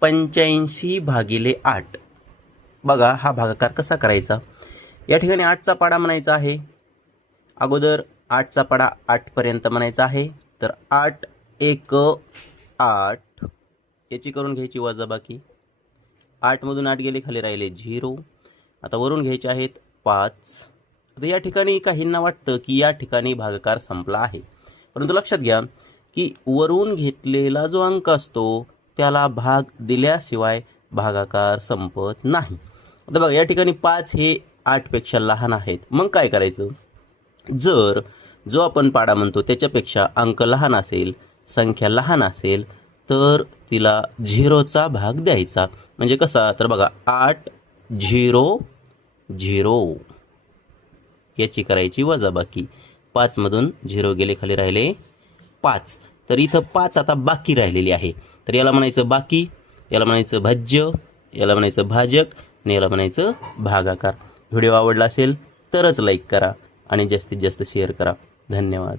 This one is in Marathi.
पंच्याऐंशी भागिले आठ. बघा हा भागाकार कसा करायचा? या ठिकाणी आठचा पाडा म्हणायचा आहे. अगोदर आठचा पाडा आठपर्यंत म्हणायचा आहे. तर आठ एक आठ. याची करून घ्यायची वजाबाकी. आठमधून आठ गेले खाली राहिले झिरो. आता वरून घ्यायचे आहेत पाच. आता या ठिकाणी काहींना वाटतं की या ठिकाणी भागाकार संपला आहे. परंतु लक्षात घ्या की वरून घेतलेला जो अंक असतो त्याला भाग दिल्याशिवाय भागाकार संपत नाही. आता बघा या ठिकाणी पाच हे आठपेक्षा लहान आहेत. मग काय करायचं? जर जो आपण पाडा म्हणतो त्याच्यापेक्षा अंक लहान असेल संख्या लहान असेल तर तिला झिरोचा भाग द्यायचा. म्हणजे कसा? तर बघा आठ झिरो झिरो. याची करायची वजाबाकी. पाचमधून झिरो गेले खाली राहिले पाच. तर इथं पाच आता बाकी राहिलेली आहे. तर याला म्हणायचं बाकी याला म्हणायचं भाज्य याला म्हणायचं भाजक आणि याला म्हणायचं भागाकार. व्हिडिओ आवडला असेल तरच लाईक करा आणि जास्तीत जास्त शेअर करा. धन्यवाद.